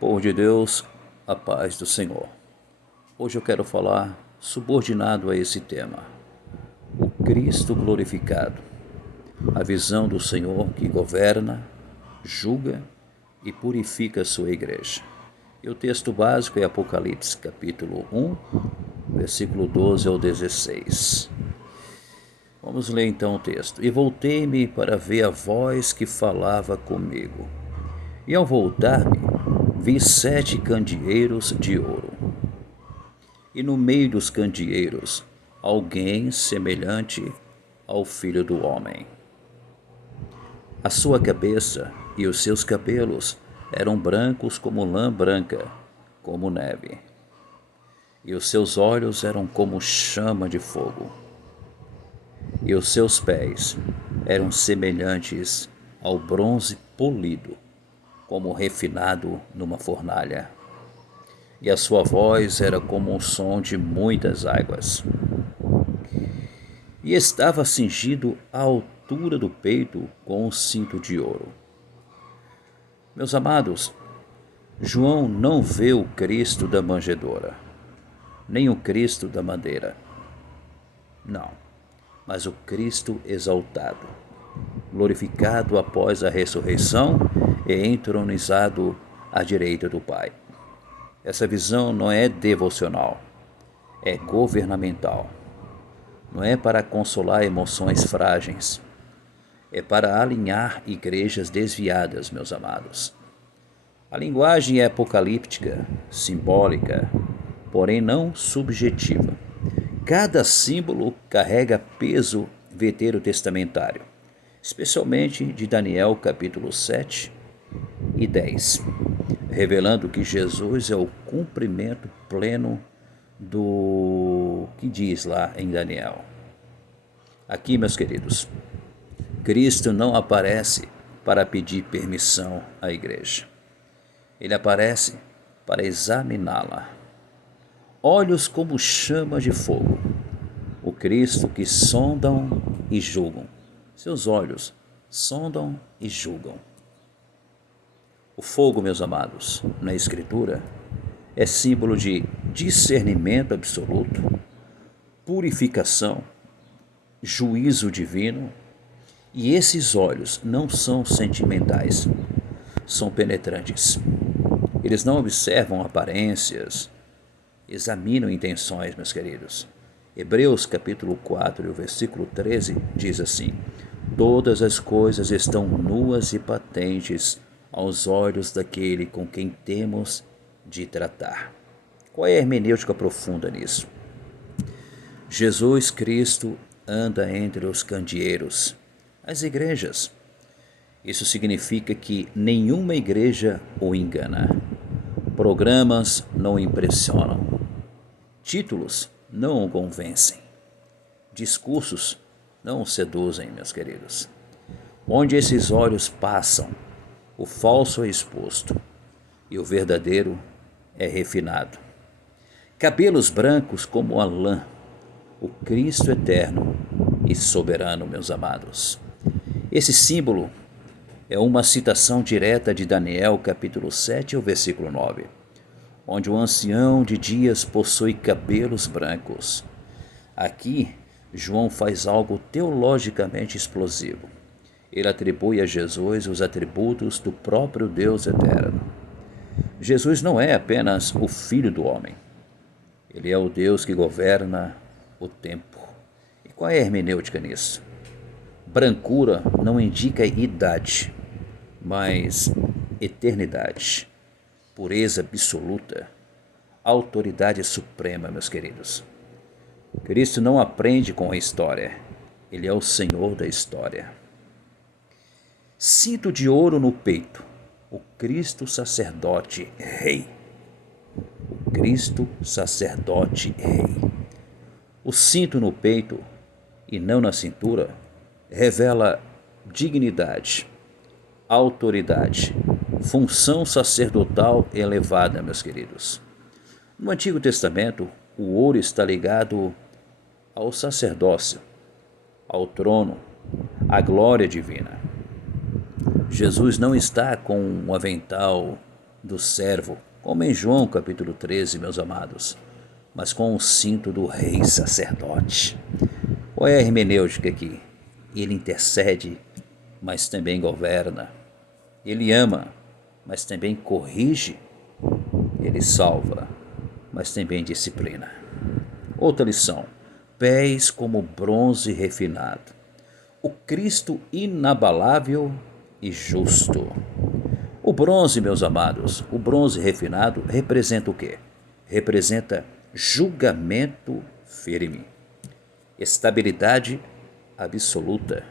Povo de Deus, a paz do Senhor. Hoje eu quero falar subordinado a esse tema, o Cristo glorificado, a visão do Senhor que governa, julga e purifica a sua igreja. E o texto básico é Apocalipse capítulo 1, versículo 12 ao 16. Vamos ler então o texto. E voltei-me para ver a voz que falava comigo. E ao voltar-me, vi 7 candeeiros de ouro. E no meio dos candeeiros, alguém semelhante ao Filho do Homem. A sua cabeça e os seus cabelos eram brancos como lã branca, como neve. E os seus olhos eram como chama de fogo. E os seus pés eram semelhantes ao bronze polido, como refinado numa fornalha. E a sua voz era como o som de muitas águas. E estava cingido à altura do peito com um cinto de ouro. Meus amados, João não vê o Cristo da manjedoura, nem o Cristo da madeira. Não, mas o Cristo exaltado, glorificado após a ressurreição e entronizado à direita do Pai. Essa visão não é devocional, é governamental. Não é para consolar emoções frágeis, é para alinhar igrejas desviadas, meus amados. A linguagem é apocalíptica, simbólica, porém não subjetiva. Cada símbolo carrega peso veterotestamentário, especialmente de Daniel capítulo 7 e 10, revelando que Jesus é o cumprimento pleno do que diz lá em Daniel. Aqui, meus queridos, Cristo não aparece para pedir permissão à igreja. Ele aparece para examiná-la. Olhos como chama de fogo. O Cristo que sondam e julgam. Seus olhos sondam e julgam. O fogo, meus amados, na Escritura, é símbolo de discernimento absoluto, purificação, juízo divino, e esses olhos não são sentimentais, são penetrantes. Eles não observam aparências, examinam intenções, meus queridos. Hebreus capítulo 4 e o versículo 13 diz assim: todas as coisas estão nuas e patentes aos olhos daquele com quem temos de tratar. Qual é a hermenêutica profunda nisso? Jesus Cristo anda entre os candeeiros, as igrejas. Isso significa que nenhuma igreja o engana. Programas não o impressionam. Títulos não o convencem. Discursos não o seduzem, meus queridos. Onde esses olhos passam, o falso é exposto e o verdadeiro é refinado. Cabelos brancos como a lã, o Cristo eterno e soberano, meus amados. Esse símbolo é uma citação direta de Daniel capítulo 7, o versículo 9, onde o ancião de dias possui cabelos brancos. Aqui, João faz algo teologicamente explosivo. Ele atribui a Jesus os atributos do próprio Deus eterno. Jesus não é apenas o Filho do homem. Ele é o Deus que governa o tempo. E qual é a hermenêutica nisso? Brancura não indica idade, mas eternidade, pureza absoluta, autoridade suprema, meus queridos. Cristo não aprende com a história, ele é o Senhor da história. Cinto de ouro no peito, o Cristo sacerdote rei. O Cristo sacerdote rei. O cinto no peito e não na cintura revela dignidade, autoridade, função sacerdotal elevada, meus queridos. No Antigo Testamento, o ouro está ligado ao sacerdócio, ao trono, à glória divina. Jesus não está com um avental do servo, como em João capítulo 13, meus amados, mas com o cinto do rei sacerdote. Qual é a hermenêutica aqui? Ele intercede, mas também governa. Ele ama, mas também corrige. Ele salva, mas também disciplina. Outra lição: pés como bronze refinado. O Cristo inabalável e justo. O bronze, meus amados, o bronze refinado representa o quê? Representa julgamento firme, estabilidade absoluta,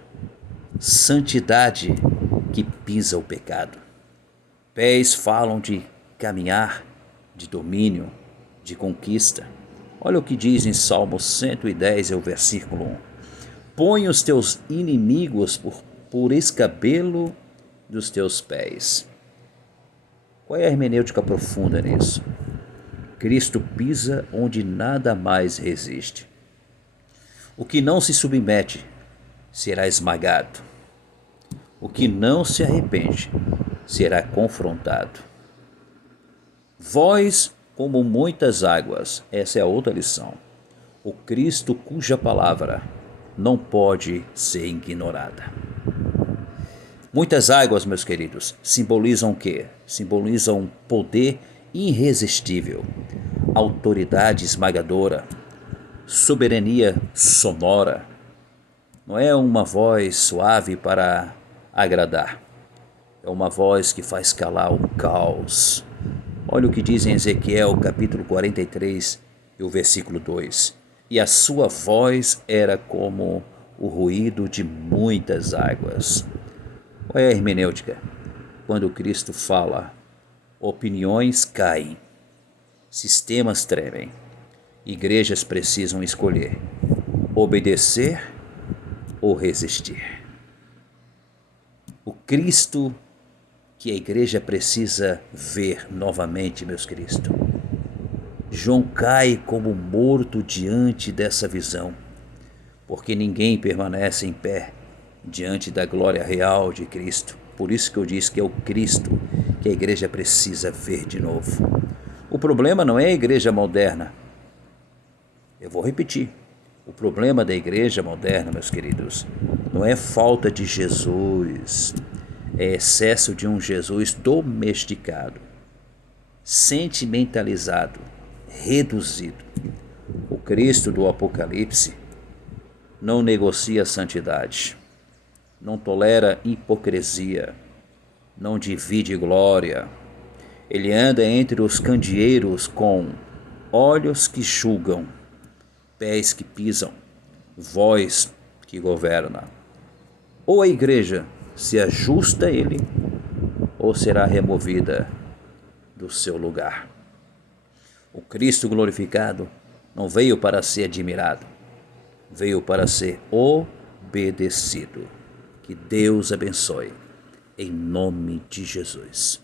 santidade que pisa o pecado. Pés falam de caminhar, de domínio, de conquista. Olha o que diz em Salmo 110, é o versículo 1. Põe os teus inimigos por escabelo dos teus pés. Qual é a hermenêutica profunda nisso? Cristo pisa onde nada mais resiste. O que não se submete será esmagado. O que não se arrepende será confrontado. Voz como muitas águas, essa é a outra lição. O Cristo cuja palavra não pode ser ignorada. Muitas águas, meus queridos, simbolizam o quê? Simbolizam poder irresistível, autoridade esmagadora, soberania sonora. Não é uma voz suave para agradar, é uma voz que faz calar o caos. Olha o que diz em Ezequiel capítulo 43 e o versículo 2. E a sua voz era como o ruído de muitas águas. Qual é a hermenêutica? Quando Cristo fala, opiniões caem, sistemas tremem, igrejas precisam escolher obedecer ou resistir. O Cristo que a igreja precisa ver novamente, meus queridos. João cai como morto diante dessa visão, porque ninguém permanece em pé diante da glória real de Cristo. Por isso que eu disse que é o Cristo que a igreja precisa ver de novo. O problema não é a igreja moderna. Eu vou repetir. O problema da igreja moderna, meus queridos, não é falta de Jesus, é excesso de um Jesus domesticado, sentimentalizado, reduzido. O Cristo do Apocalipse não negocia santidade, não tolera hipocrisia, não divide glória. Ele anda entre os candeeiros com olhos que julgam, pés que pisam, voz que governa. Ou a igreja se ajusta a ele, ou será removida do seu lugar. O Cristo glorificado não veio para ser admirado, veio para ser obedecido. Que Deus abençoe, em nome de Jesus.